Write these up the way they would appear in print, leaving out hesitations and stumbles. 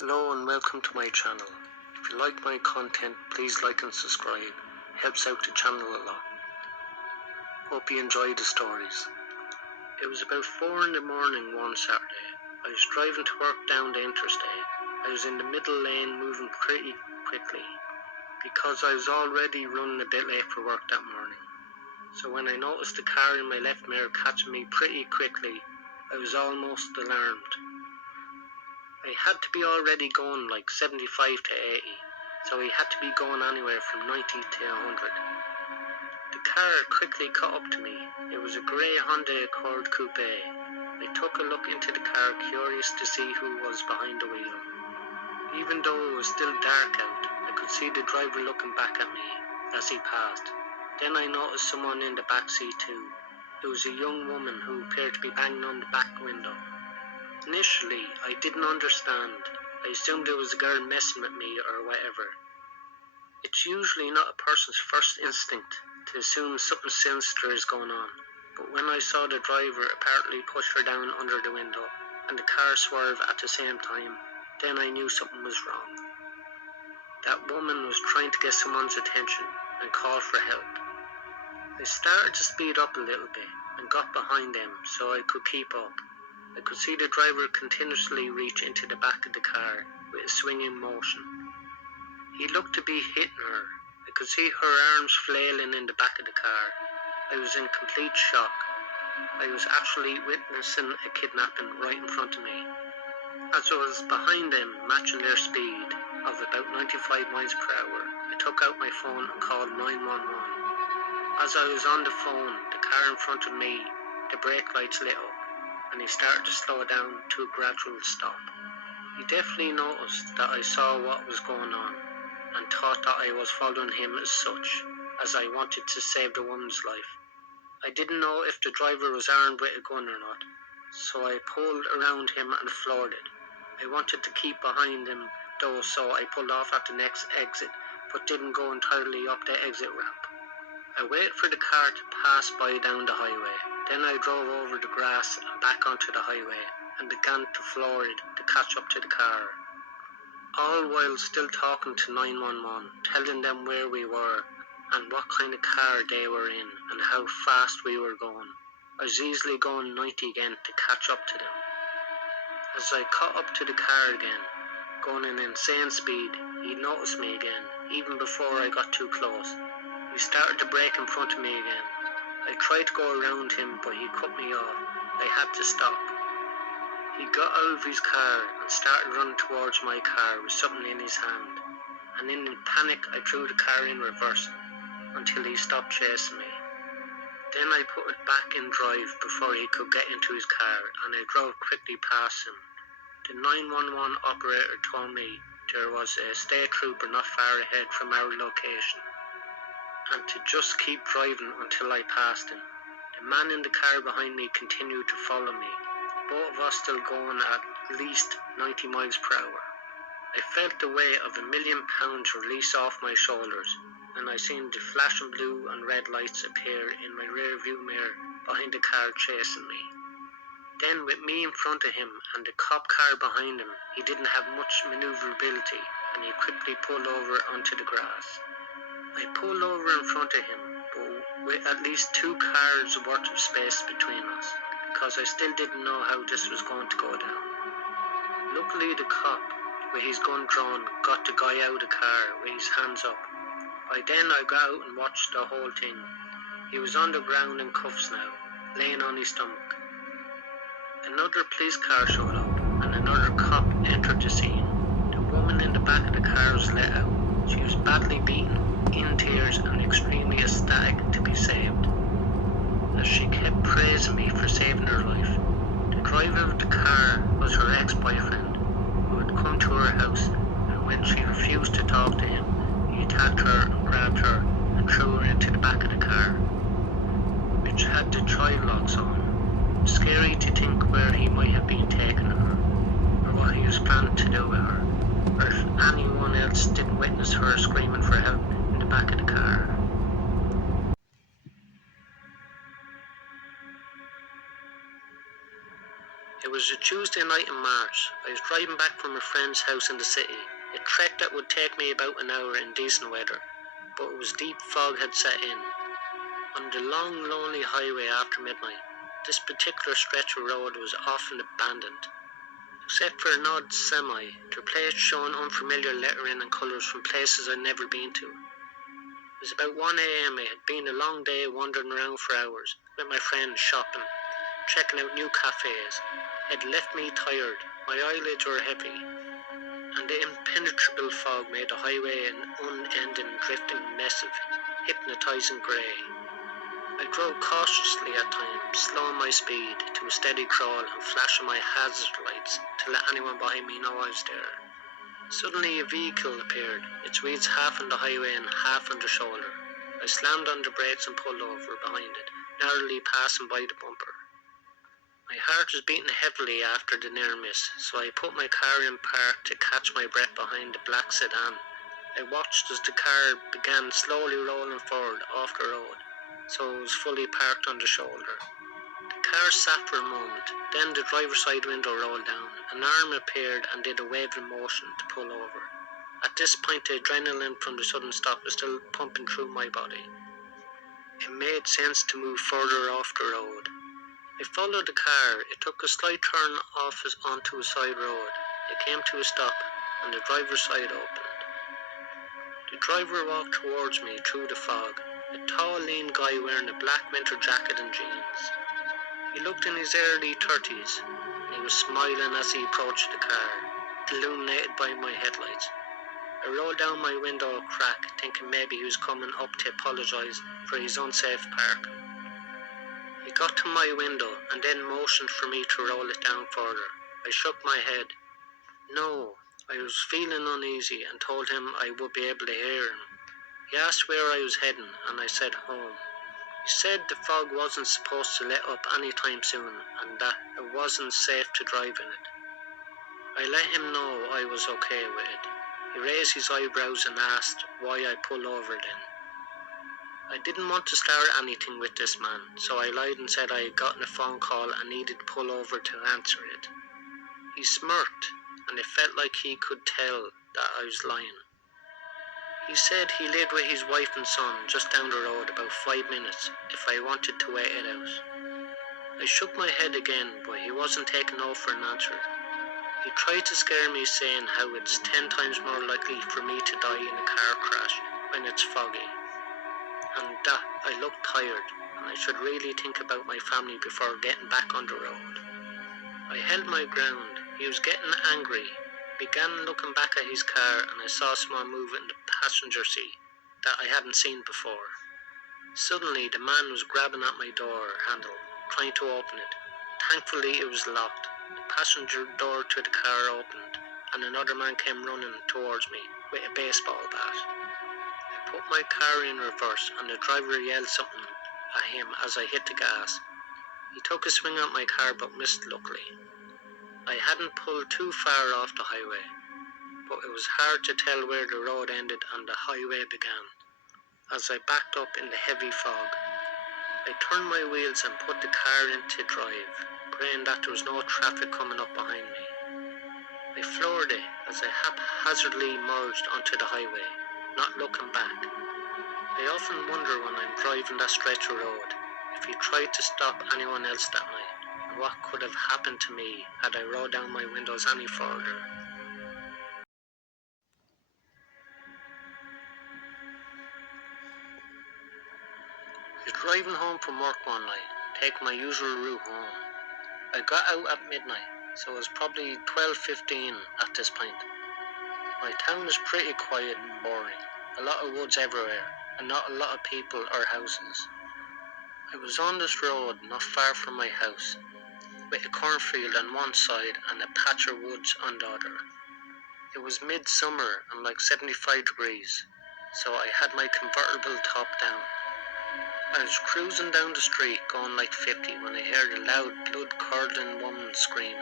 Hello and welcome to my channel. If you like my content, please like and subscribe. Helps out the channel a lot. Hope you enjoy the stories. It was about 4 in the morning one Saturday. I was driving to work down the interstate. I was in the middle lane moving pretty quickly because I was already running a bit late for work that morning. So when I noticed the car in my left mirror catching me pretty quickly, I was almost alarmed. I had to be already going like 75 to 80, so he had to be going anywhere from 90 to 100. The car quickly caught up to me. It was a grey Honda Accord Coupe. I took a look into the car, curious to see who was behind the wheel. Even though it was still dark out, I could see the driver looking back at me as he passed. Then I noticed someone in the back seat too. It was a young woman who appeared to be banging on the back window. Initially, I didn't understand. I assumed it was a girl messing with me or whatever. It's usually not a person's first instinct to assume something sinister is going on, but when I saw the driver apparently push her down under the window and the car swerve at the same time, then I knew something was wrong. That woman was trying to get someone's attention and call for help. I started to speed up a little bit and got behind them so I could keep up. I could see the driver continuously reach into the back of the car with a swinging motion. He looked to be hitting her. I could see her arms flailing in the back of the car. I was in complete shock. I was actually witnessing a kidnapping right in front of me. As I was behind them, matching their speed of about 95 miles per hour, I took out my phone and called 911. As I was on the phone, the car in front of me, the brake lights lit up, and he started to slow down to a gradual stop. He definitely noticed that I saw what was going on and thought that I was following him as such, as I wanted to save the woman's life. I didn't know if the driver was armed with a gun or not, so I pulled around him and floored it. I wanted to keep behind him though, so I pulled off at the next exit, but didn't go entirely up the exit ramp. I waited for the car to pass by down the highway. Then I drove over the grass and back onto the highway and began to floor it to catch up to the car. All while still talking to 911, telling them where we were and what kind of car they were in and how fast we were going. I was easily going 90 again to catch up to them. As I caught up to the car again, going an insane speed, he noticed me again, even before I got too close. He started to brake in front of me again. I tried to go around him, but he cut me off. I had to stop. He got out of his car and started running towards my car with something in his hand. And in panic, I threw the car in reverse until he stopped chasing me. Then I put it back in drive before he could get into his car, and I drove quickly past him. The 911 operator told me there was a state trooper not far ahead from our location, and to just keep driving until I passed him. The man in the car behind me continued to follow me, both of us still going at least 90 miles per hour. I felt the weight of £1 million release off my shoulders, and I seen the flashing blue and red lights appear in my rear view mirror behind the car chasing me. Then with me in front of him and the cop car behind him, he didn't have much manoeuvrability, and he quickly pulled over onto the grass. I pulled over in front of him, but with at least 2 cars worth of space between us, because I still didn't know how this was going to go down. Luckily the cop, with his gun drawn, got the guy out of the car with his hands up. By then I got out and watched the whole thing. He was on the ground in cuffs now, laying on his stomach. Another police car showed up, and another cop entered the scene. The woman in the back of the car was let out. She was badly beaten, in tears and extremely ecstatic to be saved, as she kept praising me for saving her life. The driver of the car was her ex-boyfriend, who had come to her house, and when she refused to talk to him, he attacked her and grabbed her and threw her into the back of the car, which had the child locks on. Scary to think where he might have been taking her, or what he was planning to do with her, or if anyone else didn't witness her screaming for help in the back of the car. It was was a Tuesday night in March. I was driving back from a friend's house in the city, a trek that would take me about an hour in decent weather, but it was deep fog had set in. On the long, lonely highway after midnight, this particular stretch of road was often abandoned, except for an odd semi, their plates showing unfamiliar lettering and colours from places I'd never been to. It was about 1 a.m. It had been a long day wandering around for hours, with my friends shopping, checking out new cafes. It left me tired, my eyelids were heavy, and the impenetrable fog made the highway an unending drifting mess of hypnotising grey. I drove cautiously at times, slowing my speed to a steady crawl and flashing my hazard lights to let anyone behind me know I was there. Suddenly a vehicle appeared, its wheels half on the highway and half on the shoulder. I slammed on the brakes and pulled over behind it, narrowly passing by the bumper. My heart was beating heavily after the near miss, so I put my car in park to catch my breath behind the black sedan. I watched as the car began slowly rolling forward off the road, so it was fully parked on the shoulder. The car sat for a moment, then the driver's side window rolled down. An arm appeared and did a waving motion to pull over. At this point, the adrenaline from the sudden stop was still pumping through my body. It made sense to move further off the road. I followed the car. It took a slight turn off onto a side road. It came to a stop, and the driver's side opened. The driver walked towards me through the fog, a tall, lean guy wearing a black winter jacket and jeans. He looked in his early 30s, and he was smiling as he approached the car, illuminated by my headlights. I rolled down my window a crack, thinking maybe he was coming up to apologise for his unsafe parking. He got to my window and then motioned for me to roll it down further. I shook my head. No, I was feeling uneasy and told him I would be able to hear him. He asked where I was heading, and I said home. He said the fog wasn't supposed to let up anytime soon and that it wasn't safe to drive in it. I let him know I was okay with it. He raised his eyebrows and asked why I pulled over then. I didn't want to start anything with this man, so I lied and said I had gotten a phone call and needed to pull over to answer it. He smirked, and it felt like he could tell that I was lying. He said he lived with his wife and son just down the road, about 5 minutes, if I wanted to wait it out. I shook my head again, but he wasn't taking no for an answer. He tried to scare me, saying how it's 10 times more likely for me to die in a car crash when it's foggy, and that I looked tired, and I should really think about my family before getting back on the road. I held my ground. He was getting angry, began looking back at his car, and I saw someone move in the passenger seat that I hadn't seen before. Suddenly, the man was grabbing at my door handle, trying to open it. Thankfully, it was locked. The passenger door to the car opened, and another man came running towards me with a baseball bat. I put my car in reverse, and the driver yelled something at him as I hit the gas. He took a swing at my car but missed luckily. I hadn't pulled too far off the highway, but it was hard to tell where the road ended and the highway began. As I backed up in the heavy fog, I turned my wheels and put the car into drive, praying that there was no traffic coming up behind me. I floored it as I haphazardly merged onto the highway, not looking back. I often wonder when I'm driving that stretch of road if he tried to stop anyone else that night, and what could have happened to me had I rolled down my windows any further. I was driving home from work one night, taking my usual route home. I got out at midnight, so it was probably 12:15 at this point. My town is pretty quiet and boring, a lot of woods everywhere, and not a lot of people or houses. I was on this road not far from my house, with a cornfield on one side and a patch of woods on the other. It was midsummer and like 75 degrees, so I had my convertible top down. I was cruising down the street going like 50 when I heard a loud blood-curdling woman screaming.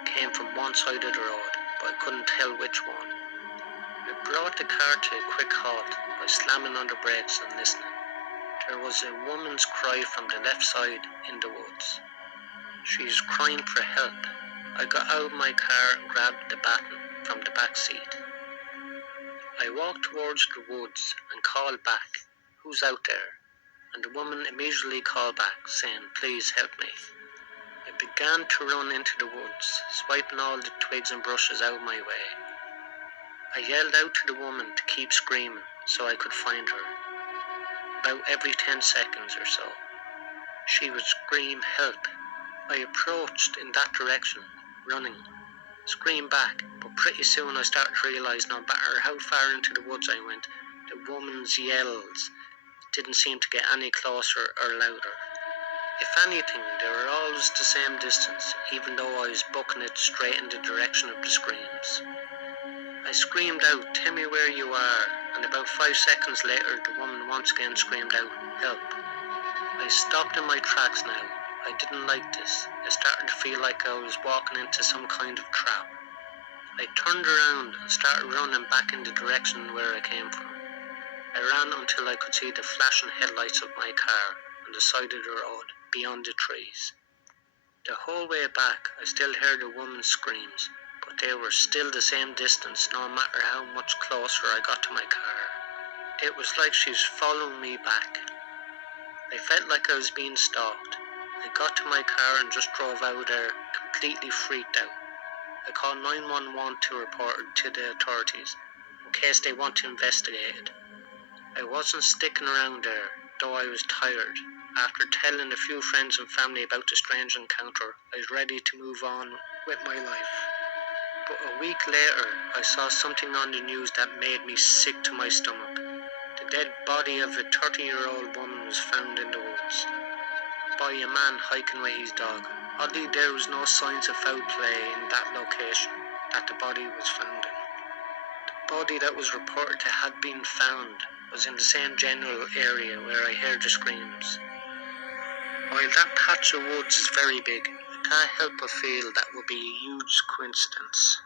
It came from one side of the road, but I couldn't tell which one. I brought the car to a quick halt by slamming on the brakes and listening. There was a woman's cry from the left side in the woods. She's crying for help. I got out of my car and grabbed the baton from the back seat. I walked towards the woods and called back, "Who's out there?" And the woman immediately called back, saying, "Please help me." I began to run into the woods, swiping all the twigs and brushes out of my way. I yelled out to the woman to keep screaming so I could find her. About every 10 seconds or so, she would scream, "Help." I approached in that direction, running, screamed back, but pretty soon I started to realise no matter how far into the woods I went, the woman's yells didn't seem to get any closer or louder. If anything, they were always the same distance, even though I was booking it straight in the direction of the screams. I screamed out, "Tell me where you are," and about 5 seconds later the woman once again screamed out, "Help." I stopped in my tracks now. I didn't like this. I started to feel like I was walking into some kind of trap. I turned around and started running back in the direction where I came from. I ran until I could see the flashing headlights of my car on the side of the road beyond the trees. The whole way back I still heard the woman's screams, but they were still the same distance no matter how much closer I got to my car. It was like she was following me back. I felt like I was being stalked. I got to my car and just drove out of there completely freaked out. I called 911 to report it to the authorities in case they want to investigate it. I wasn't sticking around there, though I was tired. After telling a few friends and family about the strange encounter, I was ready to move on with my life. But a week later, I saw something on the news that made me sick to my stomach. The dead body of a 30-year-old woman was found in the woods by a man hiking with his dog. Oddly, there was no signs of foul play in that location that the body was found in. The body that was reported to have been found was in the same general area where I heard the screams. While that patch of woods is very big, I can't help but feel that would be a huge coincidence.